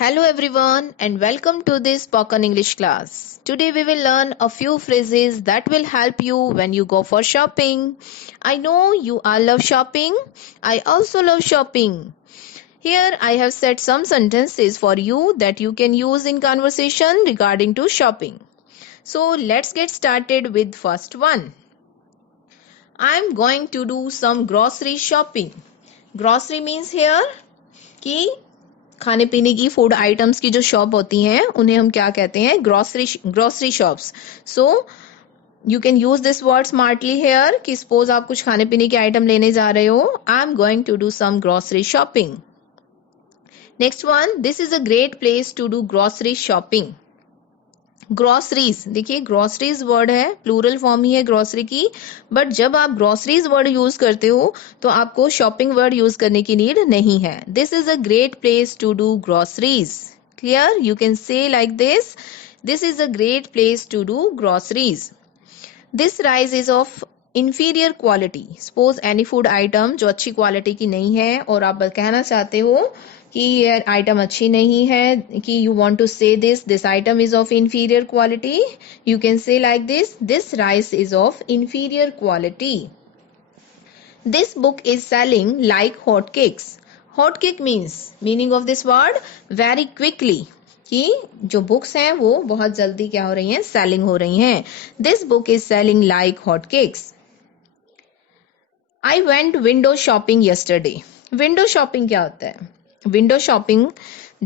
Hello everyone and welcome to this spoken English class. Today we will learn a few phrases that will help you when you go for shopping. I know you all love shopping. I also love shopping. Here I have set some sentences for you that you can use in conversation regarding to shopping. So let's get started with first one. I'm going to do some grocery shopping. Grocery means here कि खाने पीने की food items की जो shop होती हैं उन्हें हम क्या कहते हैं grocery shops so you can use this word smartly here कि सपोज आप कुछ खाने पीने के आइटम लेने जा रहे हो I am going to do some grocery shopping next one this is a great place to do grocery shopping groceries देखिए ग्रोसरीज वर्ड है प्लूरल फॉर्म ही है ग्रोसरी की बट जब आप ग्रोसरीज वर्ड यूज करते हो तो आपको शॉपिंग वर्ड यूज करने की नीड नहीं है this is a great place to do groceries clear you can say like this is a great place to do groceries this rice is of inferior quality suppose any food item जो अच्छी quality की नहीं है और आप कहना चाहते हो कि ये आइटम अच्छी नहीं है कि यू वांट टू से this item is of inferior quality you can say like this rice is of inferior quality this book is selling like hot cake means meaning of this word very quickly कि जो books हैं वो बहुत जल्दी क्या हो रही हैं सेलिंग हो रही हैं this book is selling like hot cakes I went window shopping yesterday window shopping क्या होता है विंडो शॉपिंग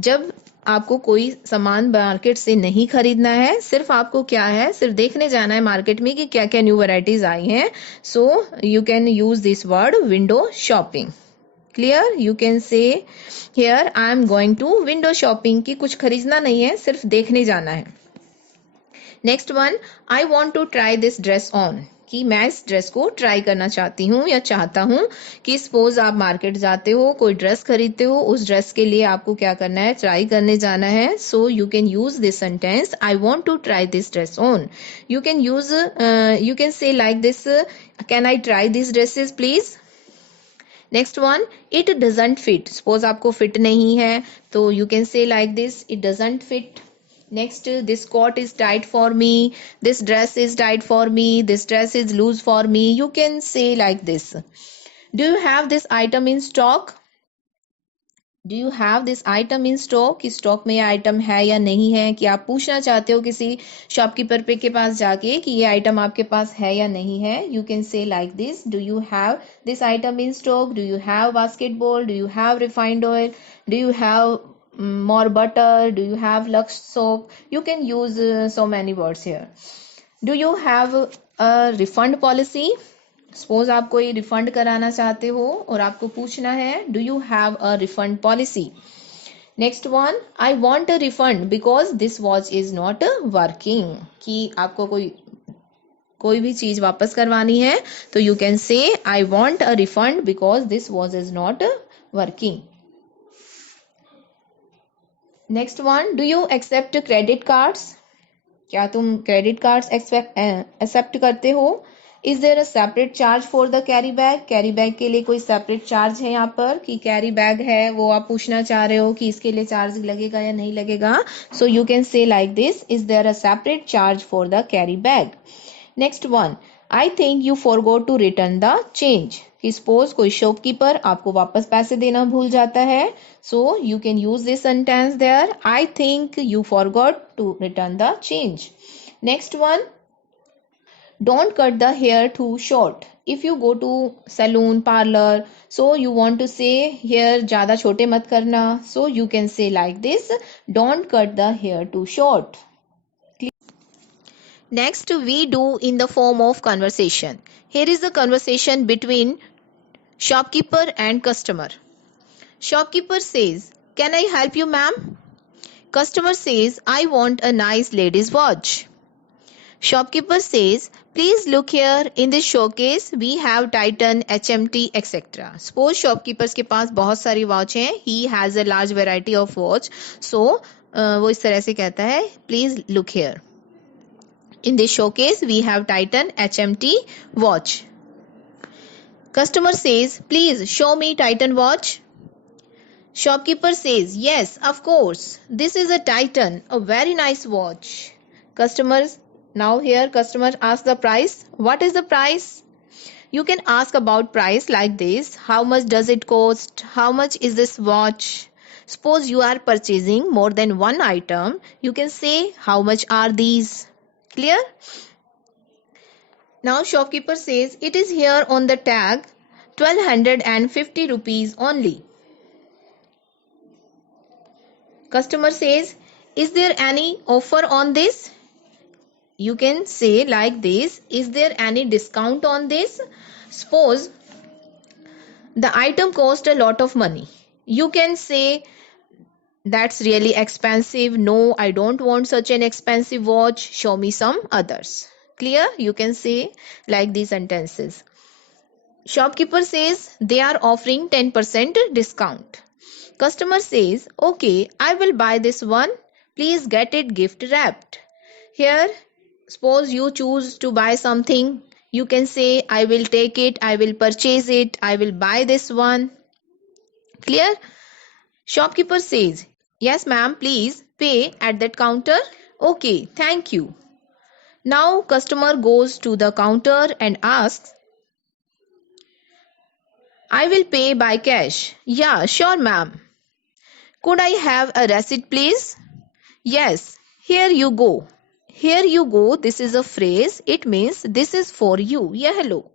जब आपको कोई सामान मार्केट से नहीं खरीदना है सिर्फ आपको क्या है सिर्फ देखने जाना है मार्केट में कि क्या क्या न्यू वैरायटीज आई हैं so you can use this word window shopping clear you can say here I am going to window shopping की कुछ खरीदना नहीं है सिर्फ देखने जाना है next one I want to try this dress on कि मैं इस ड्रेस को ट्राई करना चाहती हूँ या चाहता हूँ कि सपोज आप मार्केट जाते हो कोई ड्रेस खरीदते हो उस ड्रेस के लिए आपको क्या करना है ट्राई करने जाना है so you can use this sentence I want to try this dress on you can say like this can I try this dresses please next one it doesn't fit suppose आपको fit नहीं है तो you can say like this it doesn't fit Next, this coat is tight for me. This dress is tight for me. This dress is loose for me. You can say like this. Do you have this item in stock? Do you have this item in stock? कि stock में ये item है या नहीं है कि आप पूछना चाहते हो किसी शॉपकीपर के पास जाके कि ये आइटम आपके पास है या नहीं है you can say like this do you have this item in stock do you have basketball do you have refined oil do you have more butter do you have Lux soap you can use so many words here do you have a refund policy suppose आप कोई refund कराना चाहते हो और आपको पूछना है do you have a refund policy next one I want a refund because this watch is not working कि आपको कोई भी चीज वापस करवानी है तो you can say I want a refund because this watch is not working next one do you accept credit cards क्या तुम क्रेडिट कार्ड्स एक्सेप्ट करते हो is there a separate charge for the carry bag के लिए कोई separate charge है यहाँ पर कि कैरी बैग है वो आप पूछना चाह रहे हो कि इसके लिए चार्ज लगेगा या नहीं लगेगा so you can say like this is there a separate charge for the carry bag next one I think you forgot to return the change कि सपोज कोई शॉपकीपर आपको वापस पैसे देना भूल जाता है so you can use this sentence there I think you forgot to return the change next one don't cut the hair too short if you go to salon parlour so you want to say hair ज्यादा छोटे मत करना so you can say like this don't cut the hair too short Next, we do in the form of conversation. Here is the conversation between shopkeeper and customer. Shopkeeper says, "Can I help you, ma'am?" Customer says, "I want a nice lady's watch." Shopkeeper says, "Please look here in this showcase. We have Titan, HMT, etc." Suppose shopkeepers के पास बहुत सारी watch हैं. He has a large variety of watch. So वो इस तरह से कहता है, "Please look here. In this showcase, we have Titan HMT watch." Customer says, "Please show me Titan watch." Shopkeeper says, yes, of course. This is a Titan, a very nice watch. Customers, now here customer asks the price. What is the price? You can ask about price like this. How much does it cost? How much is this watch? Suppose you are purchasing more than one item. You can say, how much are these? Clear? Now shopkeeper says, it is here on the tag, 1250 rupees only. Customer says, is there any offer on this? You can say like this, is there any discount on this? Suppose the item cost a lot of money. You can say, that's really expensive. No, I don't want such an expensive watch. Show me some others. Clear? You can say like these sentences. Shopkeeper says they are offering 10% discount. Customer says, okay, I will buy this one. Please get it gift wrapped. Here, suppose you choose to buy something. You can say, I will take it, I will purchase it, I will buy this one. Clear? Shopkeeper says, yes ma'am, please pay at that counter. Okay, thank you. Now customer goes to the counter and asks, I will pay by cash. Yeah, sure ma'am. Could I have a receipt please? Yes, here you go. Here you go, this is a phrase. It means this is for you. Yeah, hello.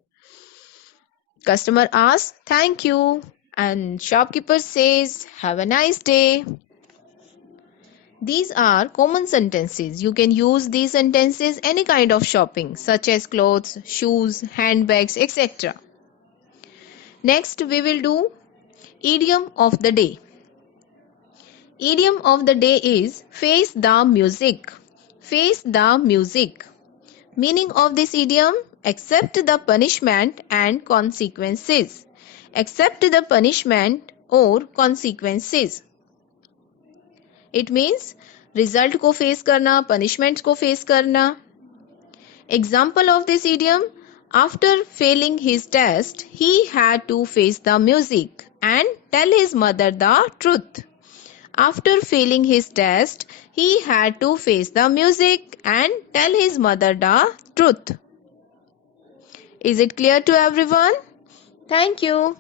Customer asks, thank you. And shopkeeper says, have a nice day. These are common sentences. You can use these sentences any kind of shopping, such as clothes, shoes, handbags, etc. Next, we will do idiom of the day. Idiom of the day is face the music. Face the music. Meaning of this idiom, accept the punishment and consequences. Accept the punishment or consequences. It means result को face करना, punishments को face करना. Example of this idiom, after failing his test, he had to face the music and tell his mother the truth. After failing his test, he had to face the music and tell his mother the truth. Is it clear to everyone? Thank you.